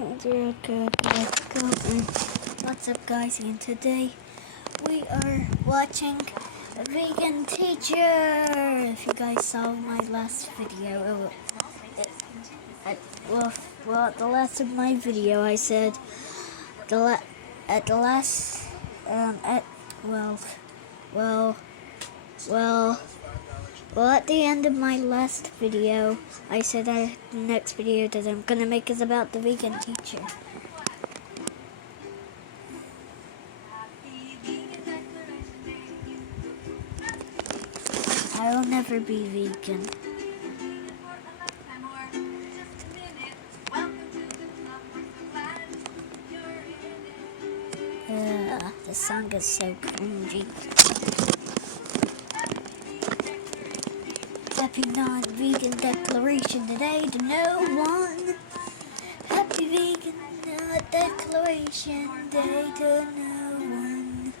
What's up, guys? And today we are watching a vegan teacher. If you guys saw my last video, at the last of my video, I said at the end of my last video, I said the next video that I'm gonna make is about the vegan teacher. I will never be vegan. The song is so cringy. Happy non-vegan declaration today to no one. Happy vegan declaration day to no one.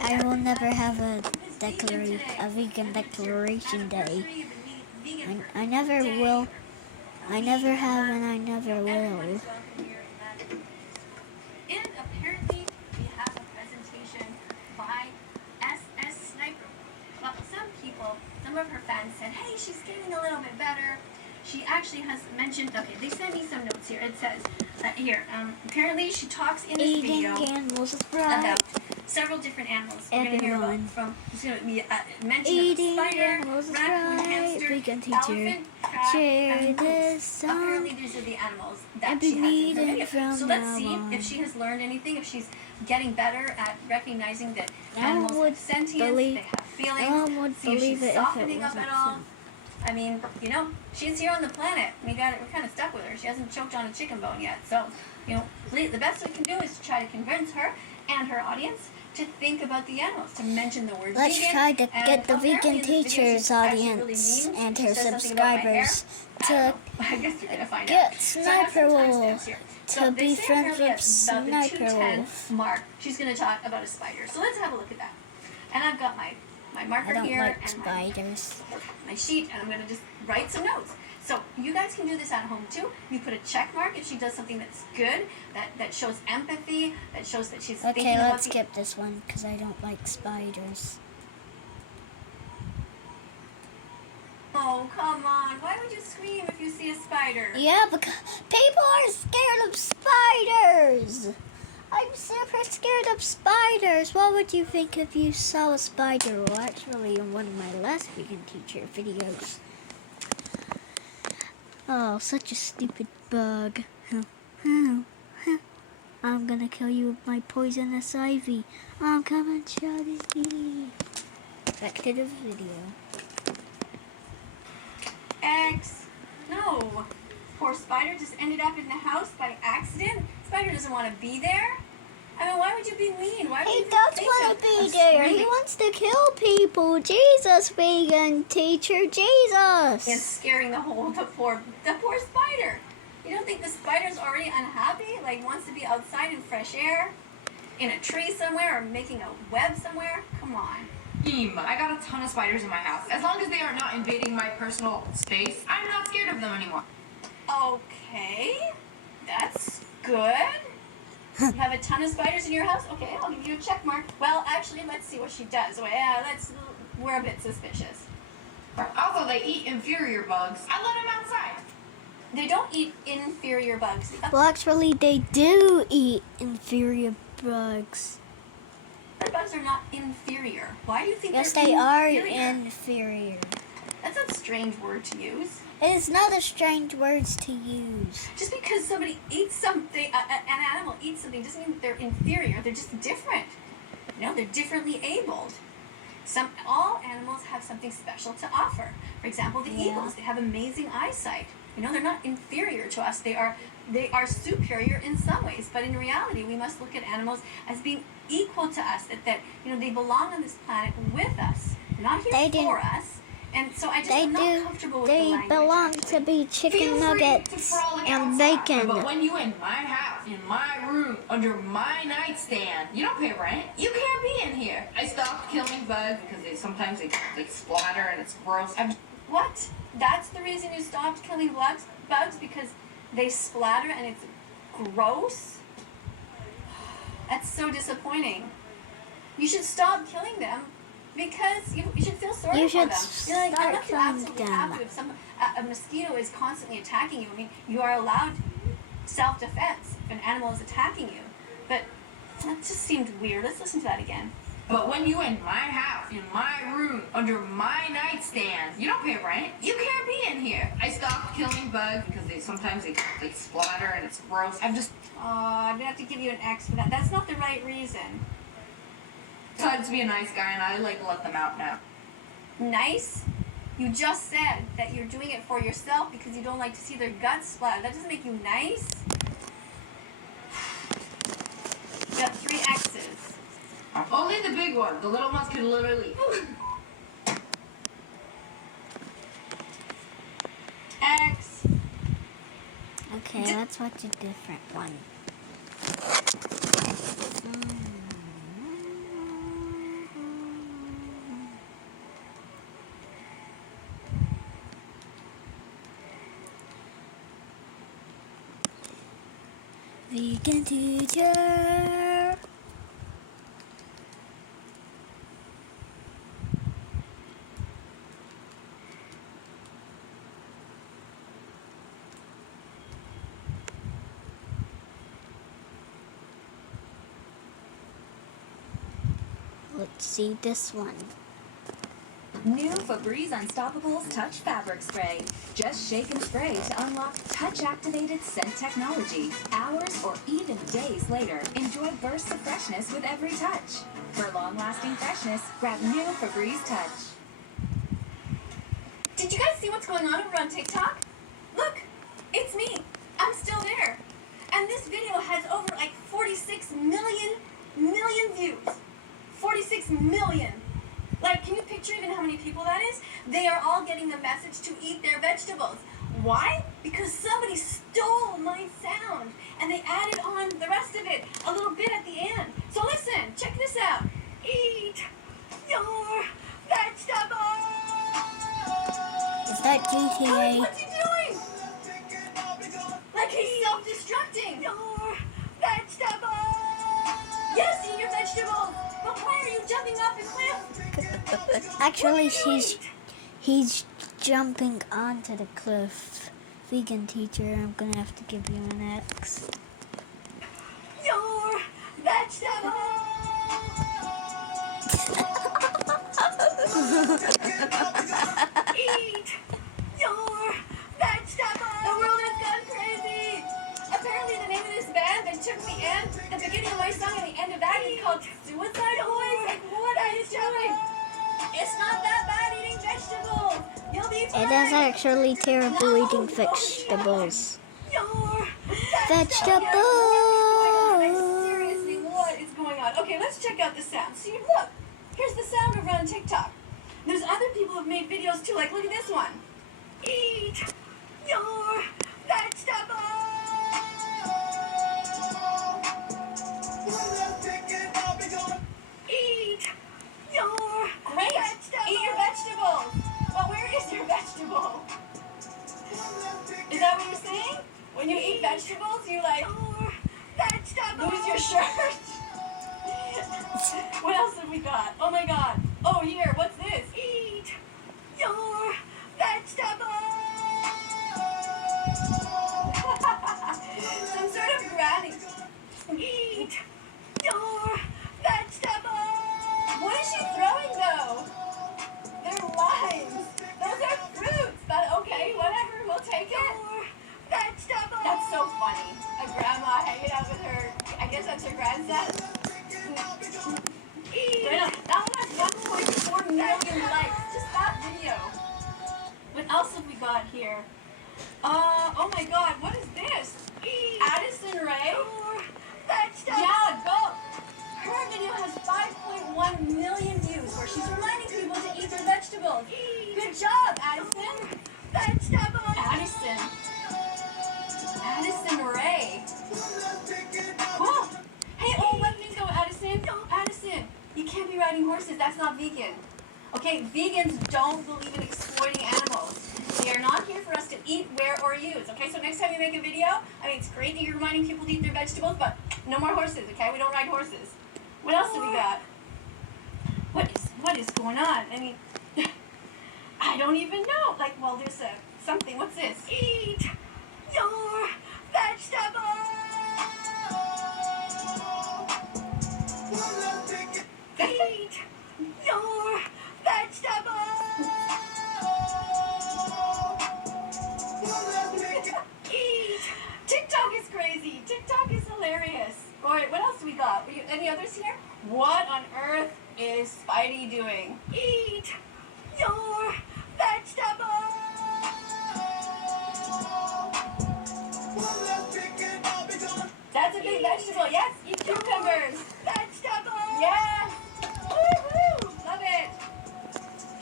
I will never have a vegan declaration day. I never will. I never have and I never will. And apparently we have a presentation by SS Sniper. Well, some of her fans said, hey, she's getting a little bit better. She actually has mentioned, okay, they sent me some notes here. It says, apparently she talks in this video about several different animals. We're going to hear about from, it's going to be mention of spider, raccoon, hamster, elephant, crab, and apparently these are the animals that she has in her video. So let's see if she has learned anything, if she's getting better at recognizing that animals have sentience, they have feelings, see if she's softening up at all. I mean, you know, she's here on the planet. We're kind of stuck with her. She hasn't choked on a chicken bone yet. So, you know, the best we can do is to try to convince her and her audience to think about the animals, to mention the word Let's vegan. try to get the vegan teacher's audience and her subscribers to get Sniper Wolf, to be friends with Sniper Wolf. Mark, she's going to talk about a spider. So let's have a look at that. And I've got my marker here and spiders. my sheet, and I'm going to just write some notes. So you guys can do this at home too. You put a check mark if she does something that's good, that shows empathy, that shows that she's thinking about. Okay, let's skip this one because I don't like spiders. Oh, come on. Why would you scream if you see a spider? Yeah, because people are scared of spiders. I'm super scared of spiders. What would you think if you saw a spider? Well, actually, in one of my last vegan teacher videos. Oh, such a stupid bug. I'm gonna kill you with my poisonous ivy. I'm coming, Shaggy. Back to the video. X. No. Poor spider just ended up in the house by accident. Spider doesn't want to be there. I mean, why would you be mean? Why would He you does want to be there. He wants to kill people. Jesus, vegan teacher, Jesus. And scaring the poor spider. You don't think the spider's already unhappy? Like wants to be outside in fresh air, in a tree somewhere, or making a web somewhere? Come on. I got a ton of spiders in my house. As long as they are not invading my personal space, I'm not scared of them anymore. Okay, that's good. You have a ton of spiders in your house? Okay, I'll give you a check mark. Well, actually, let's see what she does. We're a bit suspicious. Also, they eat inferior bugs. I let them outside. They don't eat inferior bugs. Well, actually, they do eat inferior bugs. Other bugs are not inferior. Why do you think Yes, they're they are inferior? inferior. That's a strange word to use. It is not a strange word to use. Just because somebody eats something, an animal eats something, doesn't mean that they're inferior. They're just different. You know, they're differently abled. All animals have something special to offer. For example, the eagles, they have amazing eyesight. You know, they're not inferior to us. They are superior in some ways. But in reality, we must look at animals as being equal to us. That you know, they belong on this planet with us. They're not here for us. And so I just am not comfortable with the language. They belong to be chicken nuggets and bacon. But when you in my house, in my room, under my nightstand, you don't pay rent. You can't be in here. I stopped killing killing bugs because sometimes they splatter and it's gross. What? That's the reason you stopped killing bugs because they splatter and it's gross? That's so disappointing. You should stop killing them because you should feel sorry You for should them. You're like, I'm not start absolutely killing happy if a mosquito is constantly attacking you. I mean, you are allowed self-defense if an animal is attacking you. But that just seemed weird. Let's listen to that again. But when you in my house, in my room, under my nightstand, you don't pay rent. You can't be in here. I stopped killing bugs because sometimes they splatter and it's gross. I'm gonna have to give you an X for that. That's not the right reason. Decided to be a nice guy, and I like to let them out now. Nice? You just said that you're doing it for yourself because you don't like to see their guts splatter. That doesn't make you nice. You got 3 X's. Only the big one. The little ones can literally. X. Okay, let's watch a different one. Vegan teacher. Let's see this one. New Febreze Unstoppables Touch Fabric Spray. Just shake and spray to unlock touch-activated scent technology. Hours or even days later, enjoy bursts of freshness with every touch. For long-lasting freshness, grab new Febreze Touch. Did you guys see what's going on over on TikTok? Look, it's me. I'm still there. And this video has over like 46 million views. 46 million. Like, can you picture even how many people that is? They are all getting the message to eat their vegetables. Why? Because somebody stole my sound and they added on the rest of it a little bit at the end. So listen, check this out. Eat your vegetables. Is that Alex, GTA? what's he doing? Like he's self-destructing. Your vegetables. Yes, eat your vegetables. But why are you jumping off a cliff? Actually, he's jumping onto the cliff. Vegan teacher, I'm gonna have to give you an X. Your vegetables. Eat your vegetables. The world has gone crazy. Apparently, the name of this band that took the beginning of my song and the end of that is called Suicide Boys. Like, what are you doing? It's not that bad eating vegetables. You'll be fine. It is actually terrible eating vegetables. Your Vegetables. Seriously, what is going on? Okay, let's check out the sound. See, look. Here's the sound over on TikTok. There's other people who've made videos too. Like, look at this one. Eat your vegetables. Eat your vegetables. Eat your vegetables. But where is your vegetable? Is that what you're saying? When you eat vegetables, you like lose your shirt. What else have we got? Oh my god. Oh, here, what's this? Eat your vegetables. Some sort of granny. Eat your vegetables. What is she throwing though? They're limes. Those are fruits. But okay, whatever, we'll take it. Vegetables. That's so funny. A grandma hanging out with her, I guess that's her grandson. Wait up, that one has 1.4 million likes. Just that video. What else have we got here? Oh my god, what is this? Addison Rae? Yeah, go. Her video has 5.1 million views where she's reminding people to eat their vegetables. Good job, Addison. Vegetables. Addison Rae. Cool. Hey, oh, let me go, Addison. Addison, you can't be riding horses. That's not vegan. Okay, vegans don't believe in exploiting animals. They are not here for us to eat, wear, or use. Okay, so next time you make a video, I mean, it's great that you're reminding people to eat their vegetables, but no more horses, okay? We don't ride horses. What else do we got? What is going on? I mean, I don't even know. Like, well, there's something. What's this? Eat your vegetables! Eat your vegetables! Eat! TikTok is crazy. TikTok is hilarious. All right, what else we got? Any others here? What on earth is Spidey doing? Eat your vegetables! That's a big vegetable. Yes, eat cucumbers. Vegetables. Yes. Woohoo! Love it.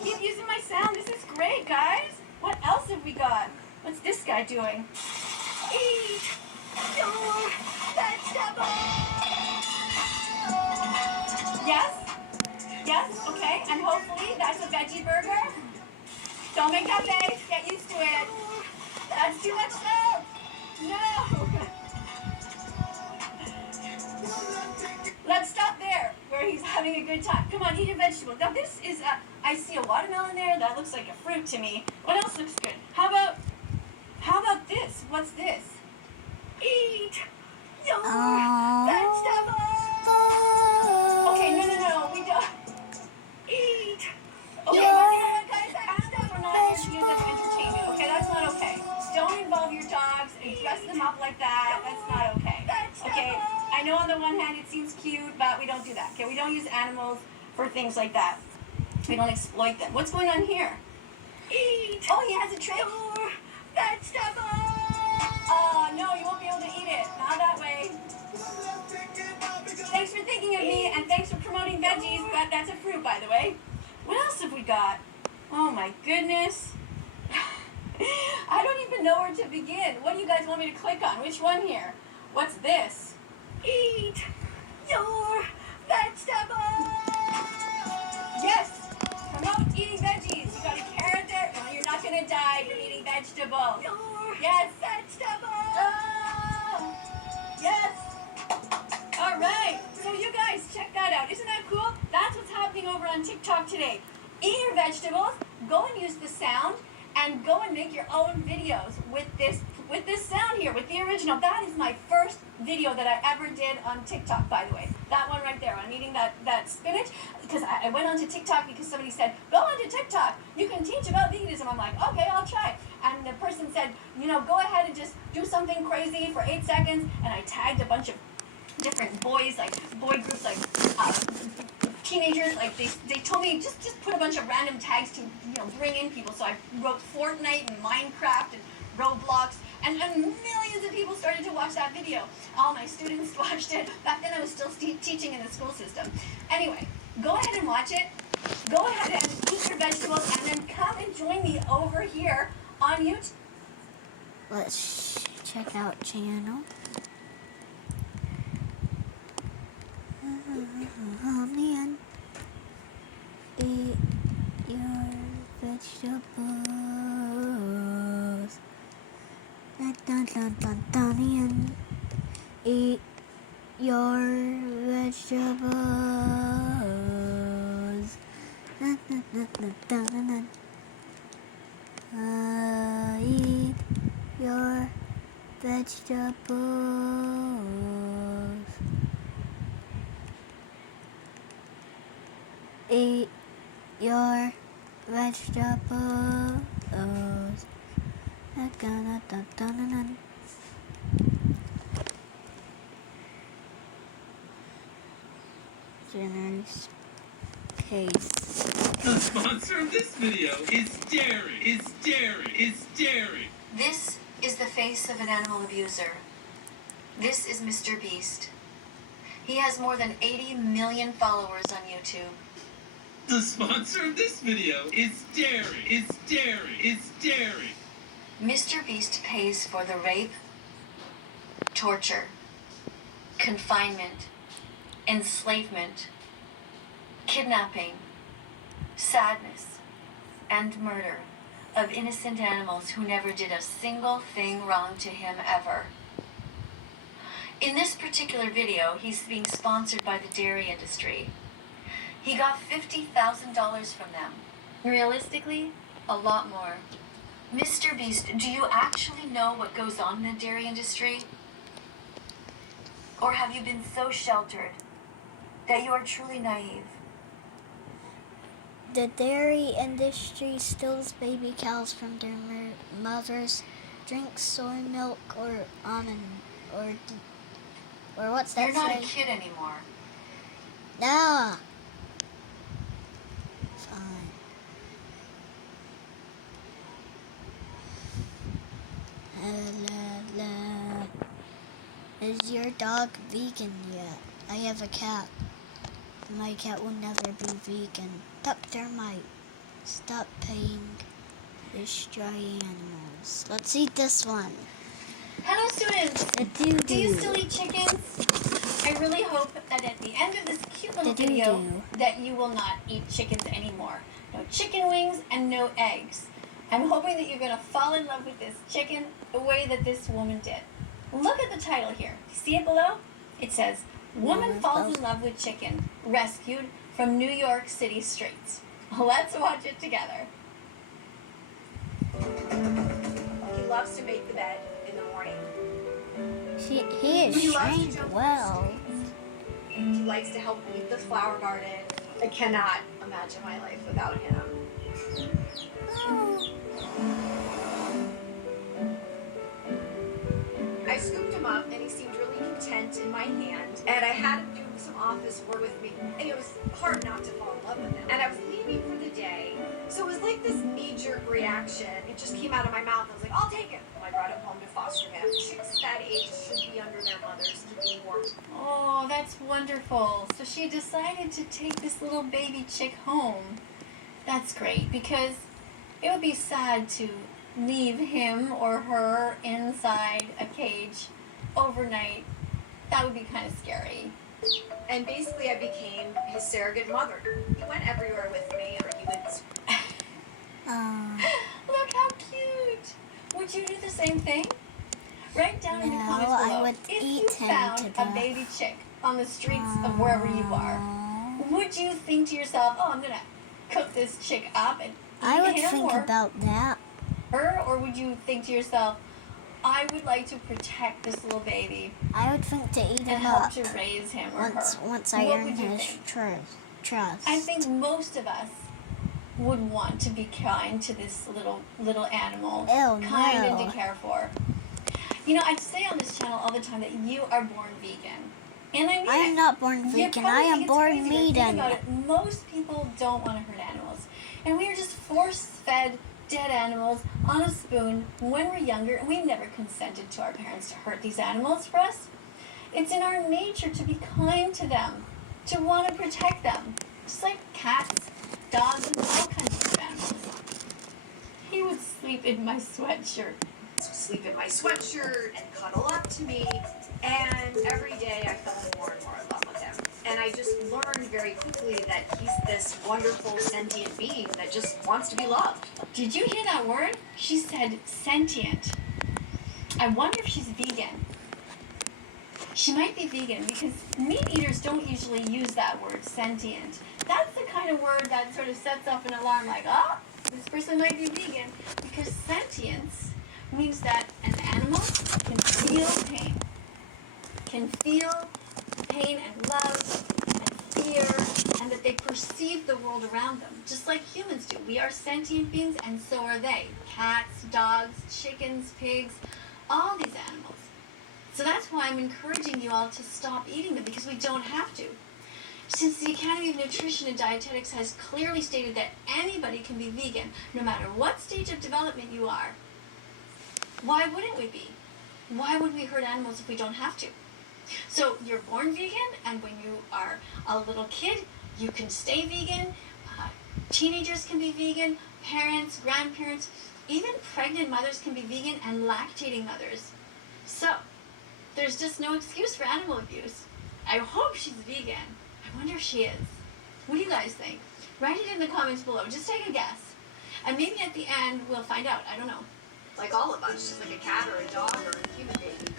Keep using my sound. This is great, guys. What else have we got? What's this guy doing? Eat your vegetables. Yes. Yes. Okay. And hopefully that's a veggie burger. Don't make that face. Get used to it. That's too much salt. No. Let's stop there, where he's having a good time. Come on, eat your vegetables. Now this is I see a watermelon there. That looks like a fruit to me. What else looks good? How about this? What's this? Eat your vegetables. Okay, no, we don't. Eat. Okay, but you know what, guys? Animals are not here to use as entertainment. Okay, that's not okay. Don't involve your dogs and dress them up like that. That's not okay. Okay, I know on the one hand it seems cute, but we don't do that. Okay, we don't use animals for things like that. We don't exploit them. What's going on here? Eat. Oh, he has a tray. Vegetables. No, you won't be able to eat it. Not that way. Thanks for thinking of me, and thanks for promoting veggies, but that's a fruit, by the way. What else have we got? Oh my goodness. I don't even know where to begin. What do you guys want me to click on? Which one here? What's this? Eat your vegetables. Yes. Promote eating veggies. You got a carrot there? No, you're not gonna die from eating vegetables. Yes, vegetables. Oh. Yes. All right. So you guys check that out. Isn't that cool? That's what's happening over on TikTok today. Eat your vegetables. Go and use the sound, and go and make your own videos with this sound here, with the original. That is my first video that I ever did on TikTok, by the way. That one right there. I'm eating that spinach because I went onto TikTok because somebody said, go onto TikTok. You can teach about veganism. I'm like, okay, I'll try. And the person said, go ahead and just do something crazy for 8 seconds. And I tagged a bunch of different boys, like boy groups, like teenagers. Like they told me just put a bunch of random tags to bring in people. So I wrote Fortnite and Minecraft and Roblox, and millions of people started to watch that video. All my students watched it. Back then I was still teaching in the school system. Anyway, go ahead and watch it. Go ahead and eat your vegetables, and then come and join me over here on YouTube. Let's check out channel. Oh man, eat your vegetables. Dun dun dun dun dun and eat your vegetables. Dun dun dun dun dun dun. Eat your vegetables. Eat your vegetables. Jenner's case. The sponsor of this video is Dairy. This is the face of an animal abuser. This is Mr. Beast. He has more than 80 million followers on YouTube. The sponsor of this video is Dairy. Mr. Beast pays for the rape, torture, confinement, enslavement, kidnapping, sadness, and murder of innocent animals who never did a single thing wrong to him ever. In this particular video, he's being sponsored by the dairy industry. He got $50,000 from them. Realistically, a lot more. Mr. Beast, do you actually know what goes on in the dairy industry? Or have you been so sheltered that you are truly naive? The dairy industry steals baby cows from their mothers, drinks soy milk or almond, or what's that You're not say? a kid anymore. No. Fine. La, la. Is your dog vegan yet? I have a cat. My cat will never be vegan. Dr. Mike, stop paying destroy animals. Let's eat this one. Hello, students. The Do you doo-doo. still eat chickens? I really hope that at the end of this cute little The video doo-doo. that you will not eat chickens anymore. No chicken wings and no eggs. I'm hoping that you're going to fall in love with this chicken the way that this woman did. Look at the title here. See it below? It says, Woman Falls in Love with Chicken, Rescued from New York City Streets. Let's watch it together. He loves to make the bed in the morning. He is He loves to trained jump well. And he likes to help weed the flower garden. I cannot imagine my life without him. I scooped him up and he seemed really content in my hand. And I had him do some office work with me. And it was hard not to fall in love with him. And I was leaving for the day. So it was like this knee-jerk reaction. It just came out of my mouth. I was like, I'll take him. And I brought him home to foster him. Chicks that age should be under their mothers to be more. Oh, that's wonderful. So she decided to take this little baby chick home. That's great, because it would be sad to leave him or her inside a cage overnight. That would be kind of scary. And basically I became his surrogate mother. He went everywhere with me, or he would. Look how cute. Would you do the same thing? Write down in the No, comments I below would if eat you him found to a death. baby chick on the streets of wherever you are. Would you think to yourself, oh, I'm going to cook this chick up and eat I would him think or about that. her? Or would you think to yourself, I would like to protect this little baby I would think to eat and him help up to raise him or once her? I What earn would you his think? trust. I think most of us would want to be kind to this little animal, Ew, kind and no. to care for. You know, I say on this channel all the time that you are born vegan, and I mean I am it. not born You vegan. probably I think am it's born crazy, but think vegan. about it. Most people don't want to hurt animals, and we are just force-fed dead animals on a spoon when we're younger, and we never consented to our parents to hurt these animals for us. It's in our nature to be kind to them, to want to protect them, just like cats, dogs, and all kinds of animals. He would sleep in my sweatshirt. Sleep in my sweatshirt and cuddle up to me. And every day I fell more and more in love with him. And I just learned very quickly that he's this wonderful sentient being that just wants to be loved. Did you hear that word? She said sentient. I wonder if she's vegan. She might be vegan because meat eaters don't usually use that word, sentient. That's the kind of word that sort of sets off an alarm like, oh, this person might be vegan. Because sentience means that an animal can feel pain. Can feel pain and love and fear, and that they perceive the world around them, just like humans do. We are sentient beings, and so are they. Cats, dogs, chickens, pigs, all these animals. So that's why I'm encouraging you all to stop eating them, because we don't have to. Since the Academy of Nutrition and Dietetics has clearly stated that anybody can be vegan, no matter what stage of development you are, why wouldn't we be? Why would we hurt animals if we don't have to? So you're born vegan, and when you are a little kid, you can stay vegan. Teenagers can be vegan. Parents, grandparents, even pregnant mothers can be vegan, and lactating mothers. So there's just no excuse for animal abuse. I hope she's vegan. I wonder if she is. What do you guys think? Write it in the comments below. Just take a guess. And maybe at the end we'll find out. I don't know. Like all of us, just like a cat or a dog or a human baby.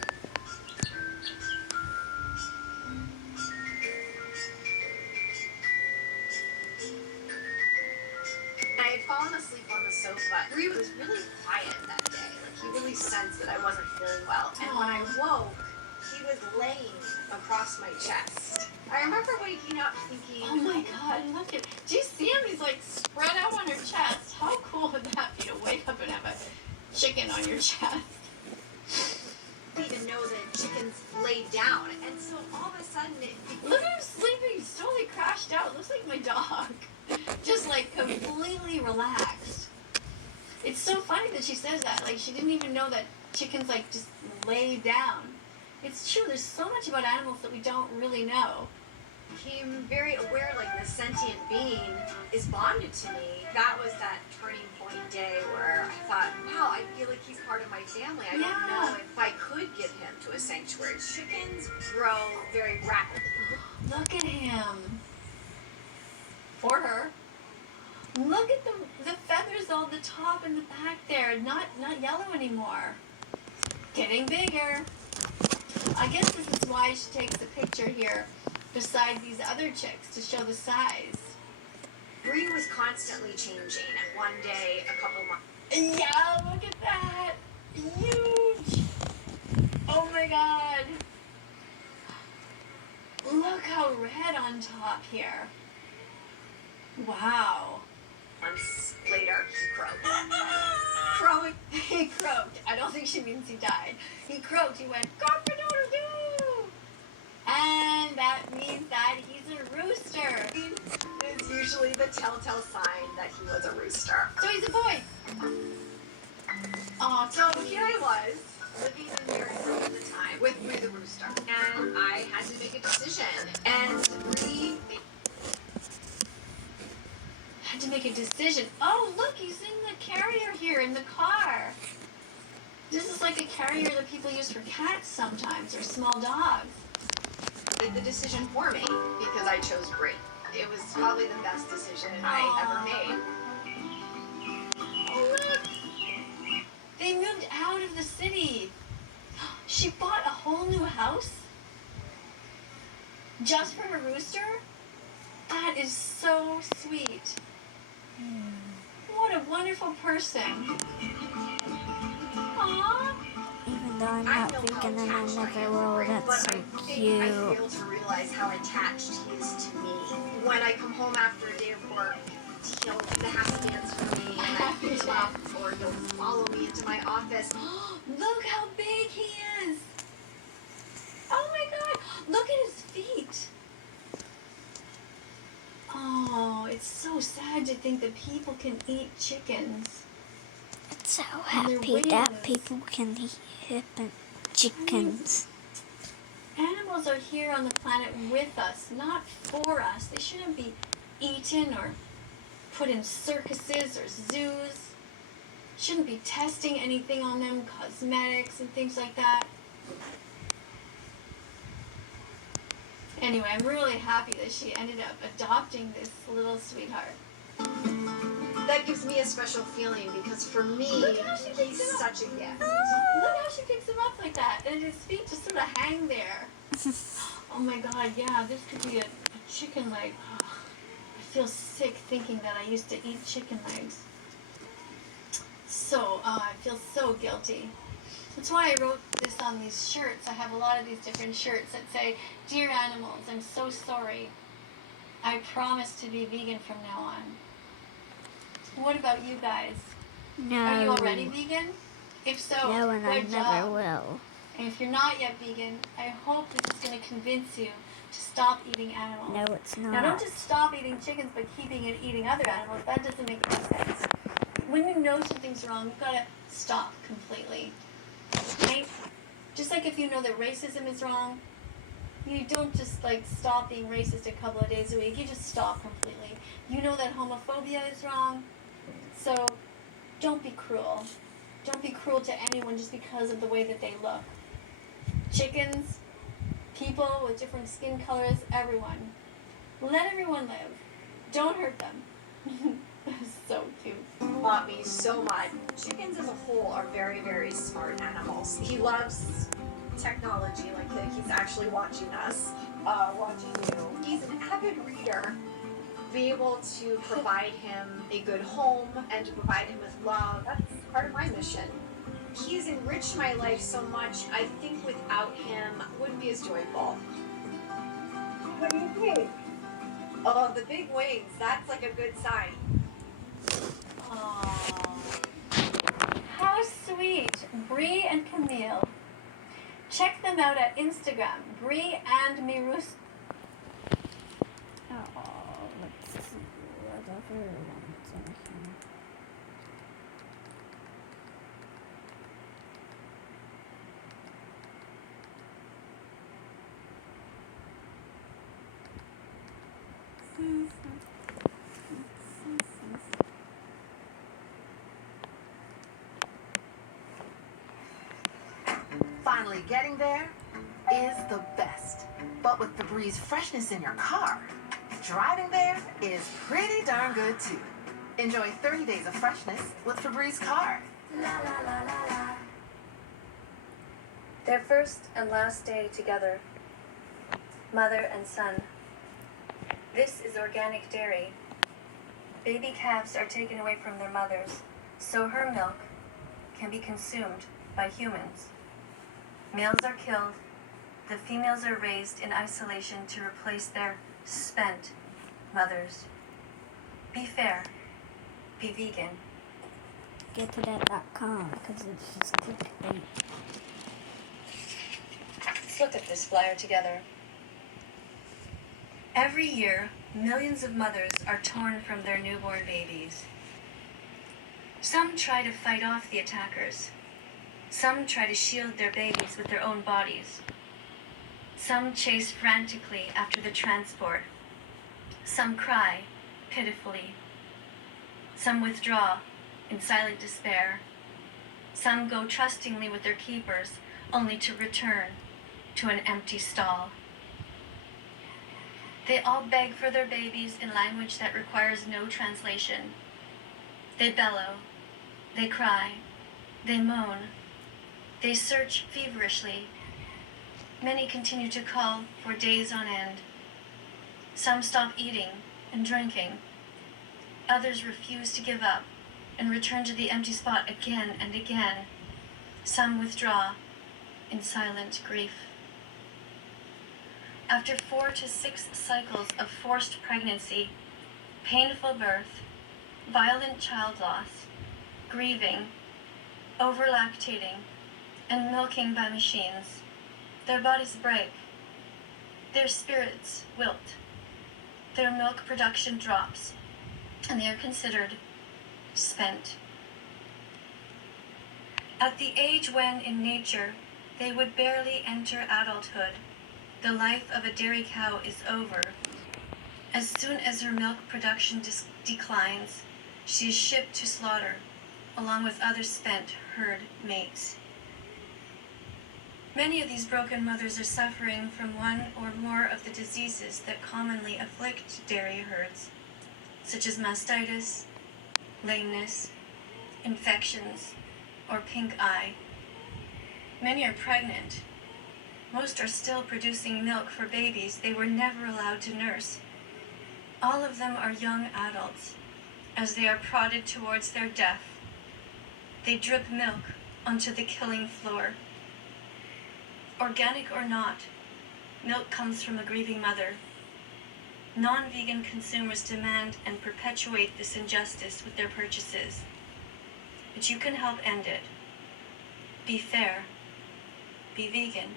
I had fallen asleep on the sofa. Bree was really quiet that day. Like he really sensed that I wasn't feeling well. And when I woke, he was laying across my chest. I remember waking up thinking, Oh my god, look at, do you see him? He's like spread out on her chest. How cool would that be to wake up and have a chicken on your chest? I didn't even know that chickens laid down. And so all of a sudden Look at him sleeping. He's totally crashed out. Looks like my dog. Just like completely relaxed. It's so funny that she says that. Like she didn't even know that chickens like just lay down. It's true. There's so much about animals that we don't really know. became very aware, like the sentient being is bonded to me. That was that turning point day where I thought, wow, I feel like he's part of my family. I don't know if I could give him to a sanctuary. Chickens grow very rapidly. Look at him. Or her. Look at the feathers on the top and the back there. Not yellow anymore. Getting bigger. I guess this is why she takes a picture here beside these other chicks to show the size. Bree was constantly changing, and one day, a couple months. Yeah, look at that. Huge. Oh my god. Look how red on top here. Wow. Months later, he croaked. Crowing. He croaked. I don't think she means he died. He croaked. He went, cock-a-doodle-doo. And that means that he's a rooster. It's usually the telltale sign that he was a rooster. So he's a boy. Oh, So here I was, living in Maryland at the time with Bree the rooster, and I had to make a decision. And Bree had to make a decision. Oh, look, he's in the carrier here in the car. This is like a carrier that people use for cats sometimes, or small dogs. made the decision for me because I chose Bree. It was probably the best decision I ever made. Oh, look. They moved out of the city. She bought a whole new house just for her rooster? That is so sweet. What a wonderful person. Aww. Even though I'm I not know vegan how and I attached I never am will, to Bree, that's but so I think I cute. fail to realize how attached he is to me. When I come home after a day of work, he'll do the happy dance for me, and I pick him up, or he'll follow me into my office. Look how big he is. Oh my god. Look at his feet. Oh, it's so sad to think that people can eat chickens. I'm so And their happy that wings. people can eat chickens. Animals are here on the planet with us, not for us. They shouldn't be eaten or put in circuses or zoos. Shouldn't be testing anything on them, cosmetics and things like that. Anyway, I'm really happy that she ended up adopting this little sweetheart. That gives me a special feeling because for me, Look how she picks he's it up. such a gift. Look how she picks him up like that, and his feet just sort of hang there. Oh my god, yeah, this could be a chicken leg. I feel sick thinking that I used to eat chicken legs. So, I feel so guilty. That's why I wrote this on these shirts. I have a lot of these different shirts that say, "Dear animals, I'm so sorry. I promise to be vegan from now on." What about you guys? No. Are you already vegan? If so, No, and I good never job. will. And if you're not yet vegan, I hope this is going to convince you to stop eating animals. No, it's Now, not. don't just stop eating chickens, but keeping and eating other animals. That doesn't make any sense. When you know something's wrong, you've got to stop completely. Right? Just like if you know that racism is wrong, you don't just like stop being racist a couple of days a week. You just stop completely. You know that homophobia is wrong, so don't be cruel. Don't be cruel to anyone just because of the way that they look. Chickens, people with different skin colors, everyone. Let everyone live. Don't hurt them. They're so cute. Taught me so much. Chickens as a whole are very, very smart animals. He loves technology, like he's actually watching us, watching you. He's an avid reader. Be able to provide him a good home and to provide him with love. That's part of my mission. He's enriched my life so much, I think without him, I wouldn't be as joyful. What do you think? Oh, the big wings, that's like a good sign. Aww. How sweet. Bree and Camille. Check them out at Instagram. Bree and Mirus. Oh, let's see whatever one's in here. Finally getting there is the best. But with Febreze freshness in your car, driving there is pretty darn good too. Enjoy 30 days of freshness with Febreze car. Their first and last day together. Mother and son. This is organic dairy. Baby calves are taken away from their mothers, so her milk can be consumed by humans. Males are killed. The females are raised in isolation to replace their spent mothers. Be fair. Be vegan. Get to that.com because it's just clickbait. Let's look at this flyer together. Every year, millions of mothers are torn from their newborn babies. Some try to fight off the attackers. Some try to shield their babies with their own bodies. Some chase frantically after the transport. Some cry pitifully. Some withdraw in silent despair. Some go trustingly with their keepers, only to return to an empty stall. They all beg for their babies in language that requires no translation. They bellow. They cry. They moan. They search feverishly. Many continue to call for days on end. Some stop eating and drinking. Others refuse to give up and return to the empty spot again and again. Some withdraw in silent grief. After 4 to 6 cycles of forced pregnancy, painful birth, violent child loss, grieving, over-lactating, and milking by machines, their bodies break, their spirits wilt, their milk production drops, and they are considered spent. At the age when, in nature, they would barely enter adulthood, the life of a dairy cow is over. As soon as her milk production declines, she is shipped to slaughter, along with other spent herd mates. Many of these broken mothers are suffering from one or more of the diseases that commonly afflict dairy herds, such as mastitis, lameness, infections, or pink eye. Many are pregnant. Most are still producing milk for babies they were never allowed to nurse. All of them are young adults. As they are prodded towards their death, they drip milk onto the killing floor. Organic or not, milk comes from a grieving mother. Non-vegan consumers demand and perpetuate this injustice with their purchases. But you can help end it. Be fair. Be vegan.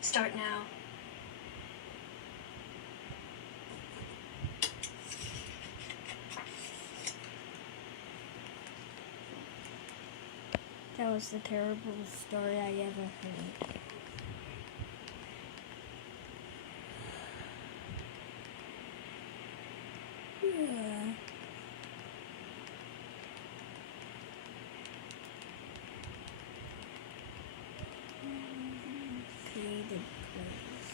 Start now. That was the terrible story I ever heard. Yeah. Creative place.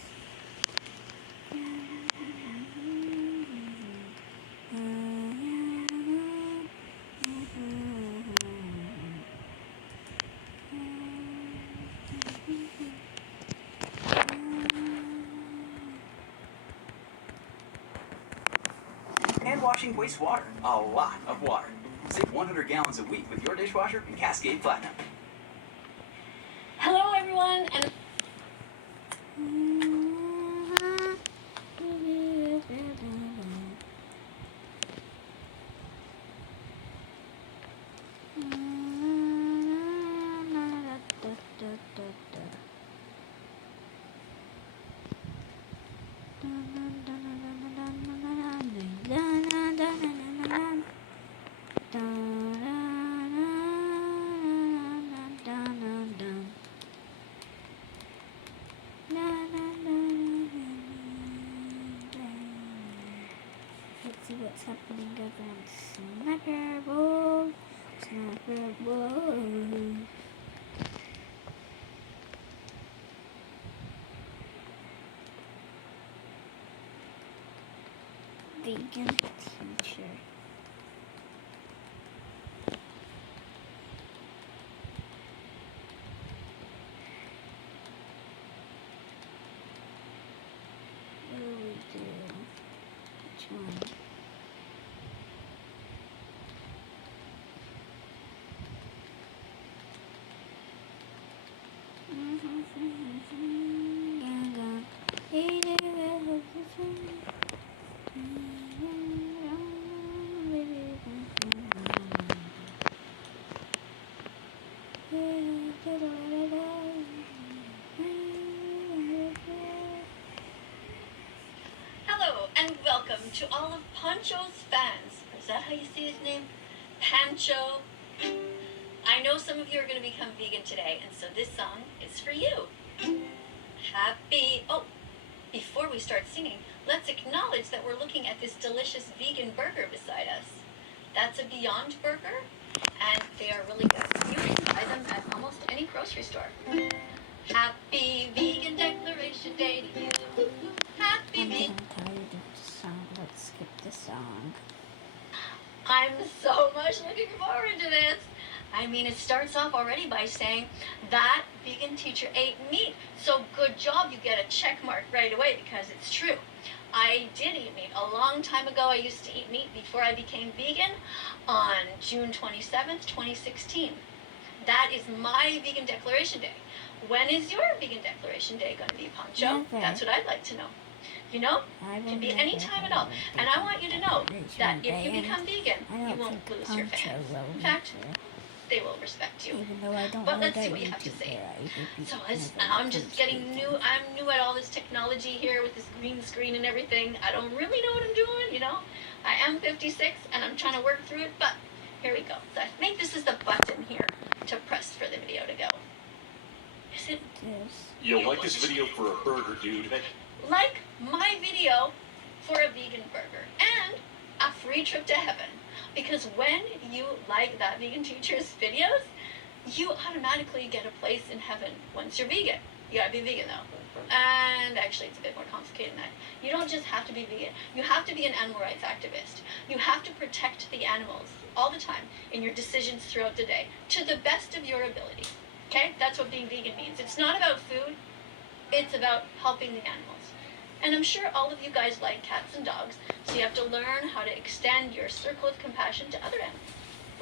washing wastes water. A lot of water. Save 100 gallons a week with your dishwasher and Cascade Platinum. Hello, everyone, and let's see what's happening around Sniper Ball. Sniper Ball. Vegan teacher. What do we do? Which one? Hello and welcome to all of Pancho's fans. Is that how you say his name? Pancho. I know some of you are going to become vegan today, and so this song is for you. Happy. Oh, before we start singing, let's acknowledge that we're looking at this delicious vegan burger beside us. That's a Beyond Burger, and they are really good. You can buy them at almost any grocery store. Happy Vegan Declaration Day to you. Happy I'm Vegan. tired of the song. Let's skip the song. I'm so much looking forward to this. I mean, it starts off already by saying that vegan teacher ate meat. So good job, you get a check mark right away because it's true. I did eat meat. A long time ago, I used to eat meat before I became vegan on June 27th, 2016. That is my Vegan Declaration Day. When is your Vegan Declaration Day going to be, Pancho? Never. That's what I'd like to know. You know? I It will can be never any time at have all. a And I want you to know that if you Declaration become vegan, I you don't won't think lose your Pancho fans. will In fact, either. they will respect you. Even though I don't But know let's that see what you have to YouTube say. there, I would be So never I'm just getting new. I'm new at all this technology here with this green screen and everything. I don't really know what I'm doing, you know. I am 56 and I'm trying to work through it, but here we go. So I think this is the button here to press for the video to go. Is it This. You'll like this video for a burger, dude. like my video for a vegan burger and a free trip to heaven? Because when you like that vegan teacher's videos, you automatically get a place in heaven once you're vegan. You gotta be vegan though. And actually, it's a bit more complicated than that. You don't just have to be vegan. You have to be an animal rights activist. You have to protect the animals all the time in your decisions throughout the day to the best of your ability. Okay? That's what being vegan means. It's not about food. It's about helping the animals. And I'm sure all of you guys like cats and dogs, so you have to learn how to extend your circle of compassion to other animals.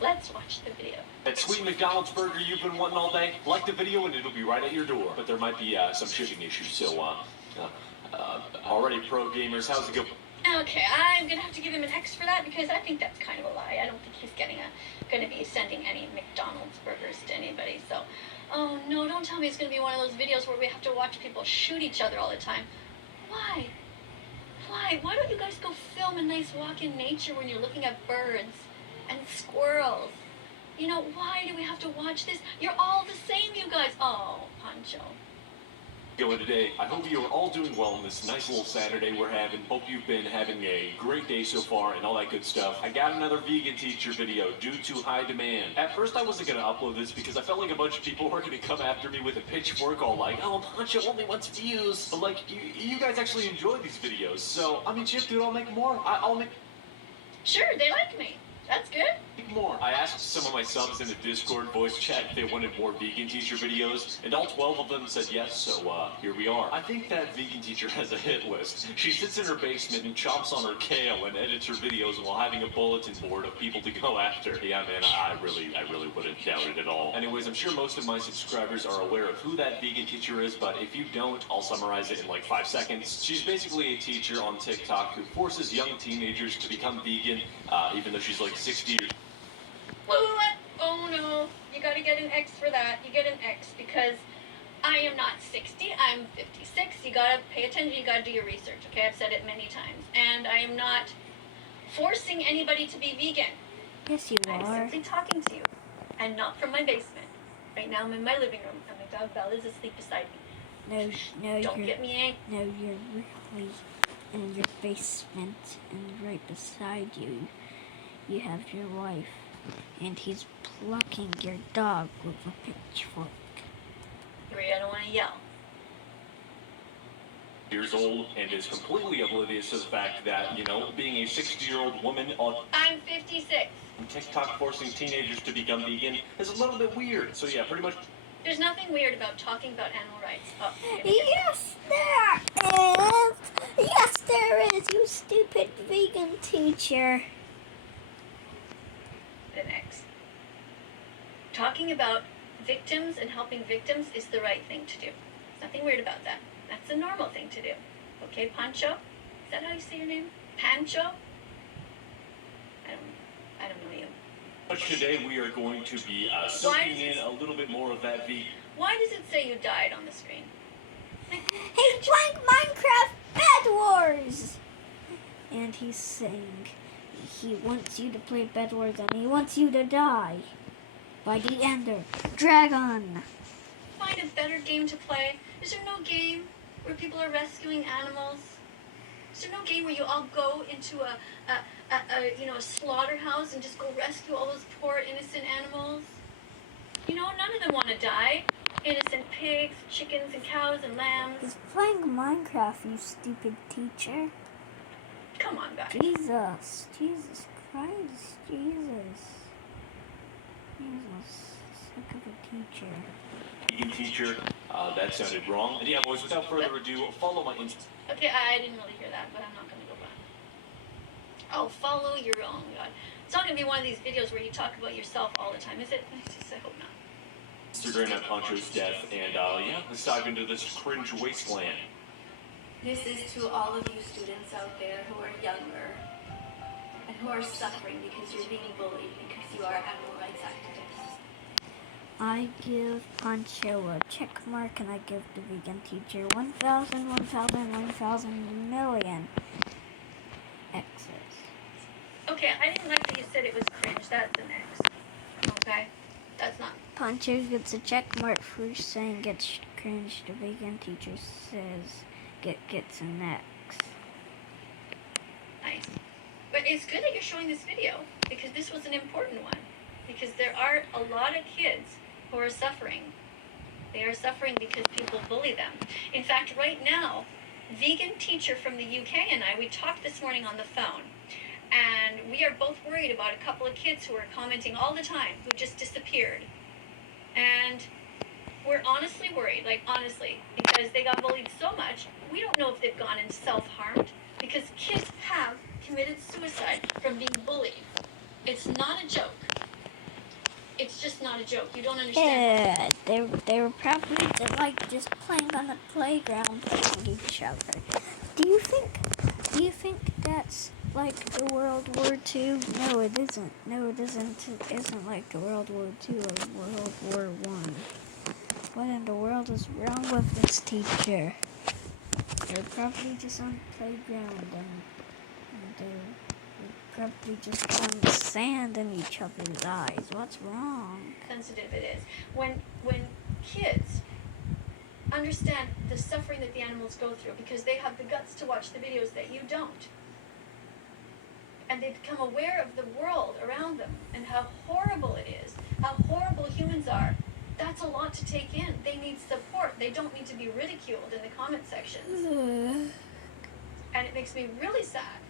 Let's watch the video. That sweet McDonald's burger you've been wanting all day, like the video and it'll be right at your door. But there might be some shipping issues, so already pro gamers, how's it go? Okay, I'm gonna have to give him an X for that because I think that's kind of a lie. I don't think he's gonna be sending any McDonald's burgers to anybody. So, oh no, don't tell me it's gonna be one of those videos where we have to watch people shoot each other all the time. Why? Why don't you guys go film a nice walk in nature when you're looking at birds and squirrels? You know, why do we have to watch this? You're all the same, you guys. Oh, Pancho. Going today. I hope you are all doing well on this nice little Saturday we're having. Hope you've been having a great day so far and all that good stuff. I got another vegan teacher video due to high demand. At first I wasn't going to upload this because I felt like a bunch of people were going to come after me with a pitchfork all like, oh, Pancho only wants views. But like, you guys actually enjoy these videos. So, I mean, shit, dude, I'll make more. I'll make... Sure, they like me. That's good. More. I asked some of my subs in the Discord voice chat if they wanted more vegan teacher videos, and all 12 of them said yes, so here we are. I think that vegan teacher has a hit list. She sits in her basement and chops on her kale and edits her videos while having a bulletin board of people to go after. Yeah, man, I really wouldn't doubt it at all. Anyways, I'm sure most of my subscribers are aware of who that vegan teacher is, but if you don't, I'll summarize it in like 5 seconds. She's basically a teacher on TikTok who forces young teenagers to become vegan, even though she's like 60 years. What? Oh no, you gotta get an X for that. You get an X because I am not 60, I'm 56. You gotta pay attention, you gotta do your research, okay? I've said it many times. And I am not forcing anybody to be vegan. Yes, you I'm are. simply talking to you, and not from my basement. Right now I'm in my living room, and my dog Belle is asleep beside me. No, Don't get me angry. No, you're really in your basement, and right beside you, you have your wife. And he's plucking your dog with a pitchfork. I don't want to yell. Years old and is completely oblivious to the fact that, you know, being a 60-year-old woman on I'm 56. TikTok forcing teenagers to become vegan is a little bit weird. So yeah, pretty much. There's nothing weird about talking about animal rights. Oh, Yes, there is! Yes, there is, you stupid vegan teacher. An X. Talking about victims and helping victims is the right thing to do. There's nothing weird about that. That's the normal thing to do. Okay, Pancho? Is that how you say your name? Pancho? I don't know you. But today we are going to be soaking in a little bit more of that vegan. Why does it say you died on the screen? He's playing Minecraft Bed Wars! And he's saying he wants you to play Bed Wars and he wants you to die by the Ender Dragon. Find a better game to play. Is there no game where people are rescuing animals? Is there no game where you all go into a slaughterhouse and just go rescue all those poor innocent animals? You know, none of them want to die. Innocent pigs, chickens, and cows and lambs. He's playing Minecraft, you stupid teacher. Come on, guys. Jesus Christ, Jesus, sick of a teacher. Vegan teacher, that sounded wrong. And yeah, boys, without further ado, follow my Insta. Okay, I didn't really hear that, but I'm not going to go back. I'll follow your own God. It's not going to be one of these videos where you talk about yourself all the time, is it? I hope not. Instagram at Poncho's Death, and yeah, let's dive into this cringe wasteland. This is to all of you students out there who are younger and who are suffering because you're being bullied because you are animal rights activists. I give Pancho a check mark and I give the vegan teacher 1,000 million X's. Okay, I didn't like that you said it was cringe. That's an X. Okay? That's not. Pancho gets a check mark for saying it's cringe. The vegan teacher says gets an X. Nice. But it's good that you're showing this video because this was an important one. Because there are a lot of kids who are suffering. They are suffering because people bully them. In fact, right now, vegan teacher from the UK and we talked this morning on the phone. And we are both worried about a couple of kids who are commenting all the time, who just disappeared. And we're honestly worried, because they got bullied so much. We don't know if they've gone and self-harmed, because kids have committed suicide from being bullied. It's not a joke. It's just not a joke. You don't understand. Yeah, they were probably just playing on the playground with each other. Do you think that's like the World War II? No, it isn't. No, it isn't. It isn't like the World War II or World War I. What in the world is wrong with this teacher? They're probably just on the playground and they're probably just throwing sand in each other's eyes. What's wrong? Sensitive it is. When kids understand the suffering that the animals go through because they have the guts to watch the videos that you don't. And they become aware of the world around them and how horrible it is, how horrible humans are. That's a lot to take in. They need support. They don't need to be ridiculed in the comment sections. And it makes me really sad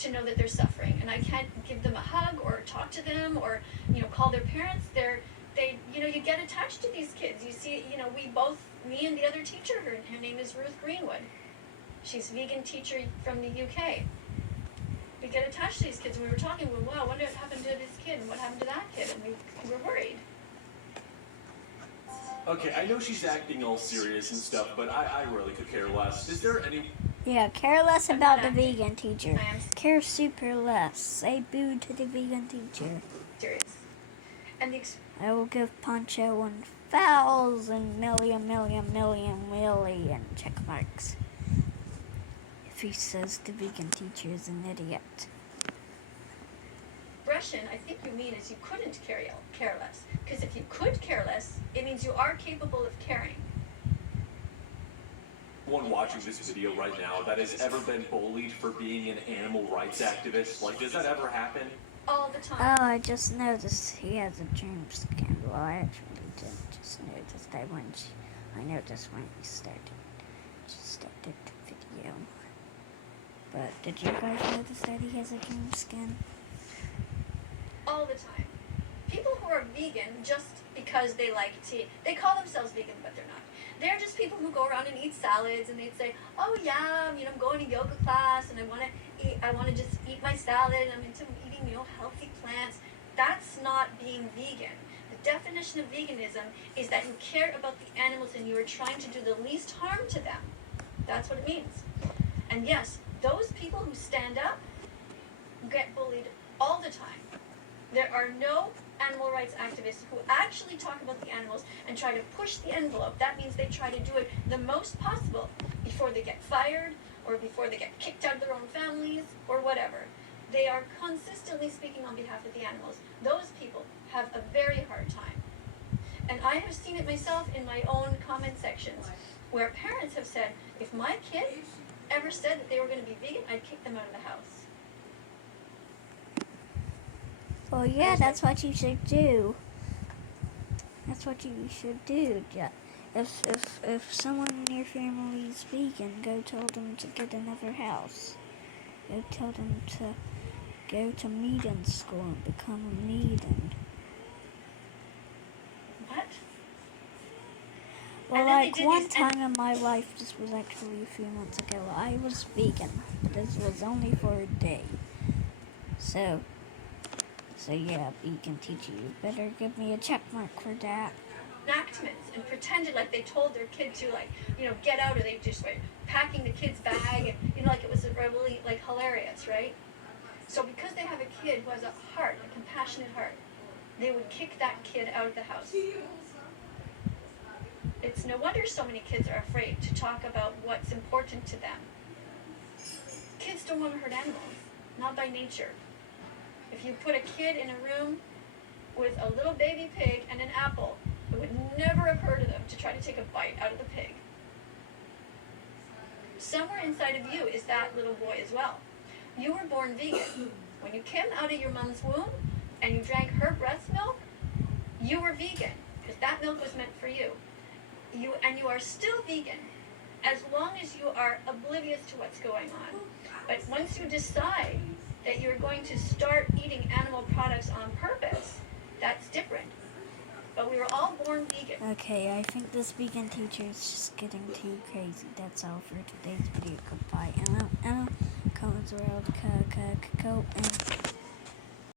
to know that they're suffering. And I can't give them a hug or talk to them or, call their parents, you get attached to these kids. You see, me and the other teacher, her name is Ruth Greenwood. She's a vegan teacher from the UK. We get attached to these kids, and we were talking, well, wow, what happened to this kid, and what happened to that kid, and we were worried. Okay, I know she's acting all serious and stuff, but I really could care less. Is there any... Yeah, care less about the acting. vegan teacher. I am Care super less. Say boo to the vegan teacher. serious. And I will give Poncho 1,000 million check marks if he says the vegan teacher is an idiot. expression I think you mean is you couldn't care less. Because if you could care less, it means you are capable of caring. Anyone watching this video right now that has ever been bullied for being an animal rights activist? Like, does that ever happen? All the time. Oh, I just noticed he has a dream scandal. I actually didn't just notice that I noticed when he started the video. But did you guys notice that he has a dream skin? All the time. People who are vegan just because they like to, they call themselves vegan, but they're not. They're just people who go around and eat salads, and they'd say, oh yeah, I'm going to yoga class, and I want to just eat my salad, and I'm into eating, healthy plants. That's not being vegan. The definition of veganism is that you care about the animals and you are trying to do the least harm to them. That's what it means. And yes, those people who stand up get bullied all the time. There are no animal rights activists who actually talk about the animals and try to push the envelope. That means they try to do it the most possible before they get fired or before they get kicked out of their own families or whatever. They are consistently speaking on behalf of the animals. Those people have a very hard time. And I have seen it myself in my own comment sections where parents have said, if my kid ever said that they were going to be vegan, I'd kick them out of the house. Well, yeah, that's what you should do. That's what you should do. If someone in your family is vegan, go tell them to get another house. Go tell them to go to Meaden school and become a Meaden. What? Well, And then they like did one these- time in my life, this was actually a few months ago, I was vegan. But this was only for a day. So yeah, vegan teacher, you better give me a check mark for that. Enactments and pretended like they told their kid to get out, or they just were packing the kid's bag and like it was really hilarious, right? So because they have a kid who has a heart, a compassionate heart, they would kick that kid out of the house. It's no wonder so many kids are afraid to talk about what's important to them. Kids don't want to hurt animals, not by nature. If you put a kid in a room with a little baby pig and an apple, it would never occur to them to try to take a bite out of the pig. Somewhere inside of you is that little boy as well. You were born vegan. When you came out of your mom's womb and you drank her breast milk, you were vegan because that milk was meant for you. You are still vegan as long as you are oblivious to what's going on. But once you decide that you're going to start eating animal products on purpose, that's different. But we were all born vegan. Okay, I think this vegan teacher is just getting too crazy. That's all for today's video. Goodbye. Emma, Collins World, and